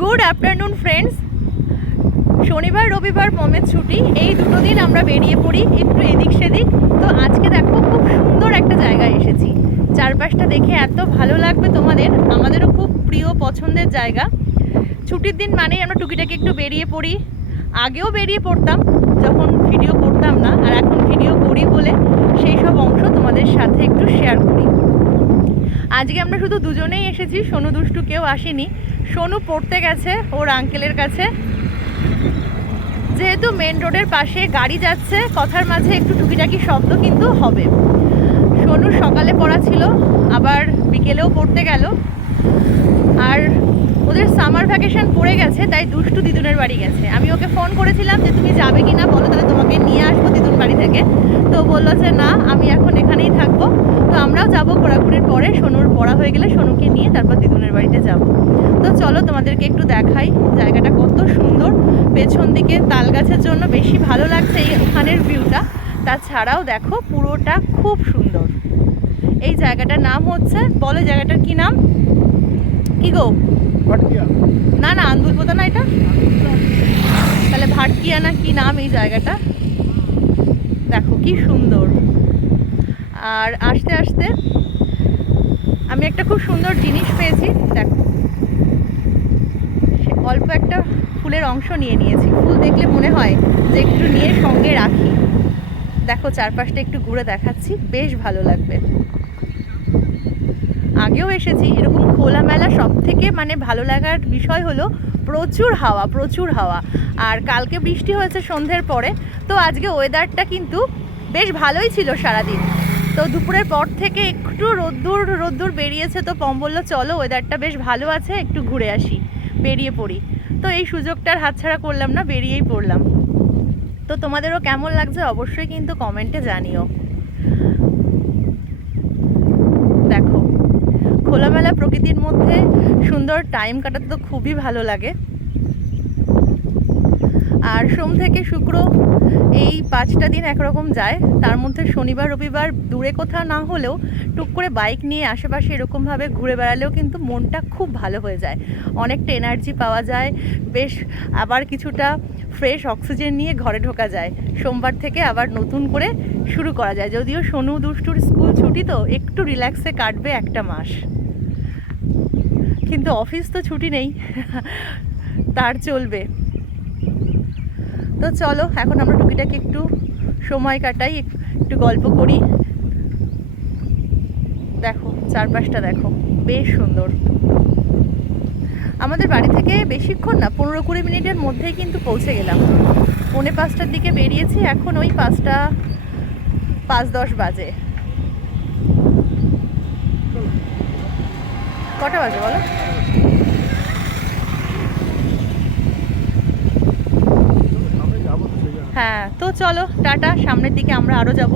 Good afternoon friends. শনিবার রবিবার মমের ছুটি, এই দুটো দিন আমরা বেরিয়ে পড়ি একটু এদিক সেদিক। তো আজকে দেখো খুব সুন্দর একটা জায়গায় এসেছি, চারপাশটা দেখে এত ভালো লাগবে তোমাদের, আমাদেরও খুব প্রিয় পছন্দের জায়গা। ছুটির দিন মানেই আমরা টুকিটাকি একটু বেরিয়ে পড়ি। আগেও বেরিয়ে পড়তাম যখন ভিডিও করতাম না, আর এখন ভিডিও করি বলে সেই সব অংশ তোমাদের সাথে একটু শেয়ার করি। আজকে আমরা শুধু দুজনেই এসেছি, সোনু দুষ্টু কেউ আসেনি। সোনু পড়তে গেছে ওর আঙ্কেলের কাছে। যেহেতু মেন রোডের পাশে গাড়ি যাচ্ছে, কথার মাঝে একটু টুকিটাকি শব্দ কিন্তু হবে। সোনুর সকালে পড়া ছিল, আবার বিকেলেও পড়তে গেল। আর ওদের সামার ভ্যাকেশন পড়ে গেছে, তাই দুষ্টু দিদুনের বাড়ি গেছে। আমি ওকে ফোন করেছিলাম যে তুমি যাবে কি না বলো, তাহলে তোমাকে নিয়ে আসবো দিদুন বাড়ি থেকে। তো বললো যে না, আমি এখন এখানেই থাকবো। তো আমরাও যাবো ঘোরাঘুরির পরে, সোনুর পড়া হয়ে গেলে সোনুকে নিয়ে তারপর দিদুনের বাড়িতে যাব। তো চলো তোমাদেরকে একটু দেখাই জায়গাটা কত সুন্দর। পেছন দিকে তাল গাছের জন্য বেশি ভালো লাগছে এইখানের ভিউটা। তাছাড়াও দেখো পুরোটা খুব সুন্দর। এই জায়গাটার নাম হচ্ছে, বলো জায়গাটার কি নাম? কি গো? না না, আন্দুলপোতা না, এটা তাহলে ভাটকিয়া না কি নাম এই জায়গাটা। দেখো কি সুন্দর। আর আস্তে আস্তে আমি একটা খুব সুন্দর জিনিস পেয়েছি। দেখো অল্প একটা ফুলের অংশ নিয়ে নিয়েছি। ফুল দেখলে মনে হয় যে একটু নিয়ে সঙ্গে রাখি। দেখো চারপাশটা একটু ঘুরে দেখাচ্ছি, বেশ ভালো লাগবে। আগেও এসেছি এরকম খোলামেলা, সব থেকে মানে ভালো লাগার বিষয় হলো প্রচুর হাওয়া, প্রচুর হাওয়া। আর কালকে বৃষ্টি হয়েছে সন্ধ্যের পরে, তো আজকে ওয়েদারটা কিন্তু বেশ ভালোই ছিল সারাদিন। তো দুপুরের পর থেকে একটু রোদ্দুর বেরিয়েছে, তো পম বললো চলো ওয়েদারটা বেশ ভালো আছে, একটু ঘুরে আসি, বেরিয়ে পড়ি। তো এই সুযোগটার হাতছাড়া করলাম না, বেরিয়েই পড়লাম। তো তোমাদেরও কেমন লাগছে অবশ্যই কিন্তু কমেন্টে জানিও। দেখো খোলামেলা প্রকৃতির মধ্যে সুন্দর টাইম কাটাতে তো খুবই ভালো লাগে। আর সোম থেকে শুক্র এই 5টা দিন একরকম যায়, তার মধ্যে শনিবার রবিবার দূরে কোথাও না হলেও টুক করে বাইক নিয়ে আশেপাশে এরকমভাবে ঘুরে বেড়ালেও কিন্তু মনটা খুব ভালো হয়ে যায়, অনেকটা এনার্জি পাওয়া যায়, বেশ আবার কিছুটা ফ্রেশ অক্সিজেন নিয়ে ঘরে ঢোকা যায়। সোমবার থেকে আবার নতুন করে শুরু করা যায়। যদিও সোনু দুষ্টুর স্কুল ছুটি, তো একটু রিল্যাক্সে কাটবে একটা মাস, কিন্তু অফিস তো ছুটি নেই, তার চলবে। তো চলো এখন আমরা টুকিটাকি একটু সময় কাটাই, একটু গল্প করি। দেখো চারপাশটা দেখো, বেশ সুন্দর। আমাদের বাড়ি থেকে বেশিক্ষণ না, 15-20 মিনিটের মধ্যেই কিন্তু পৌঁছে গেলাম। 4:45টার দিকে বেরিয়েছি, এখন ওই 5টা 5:10 বাজে। কটা বাজে বলো? হ্যাঁ, তো চলো টাটা, সামনের দিকে আমরা আরও যাব।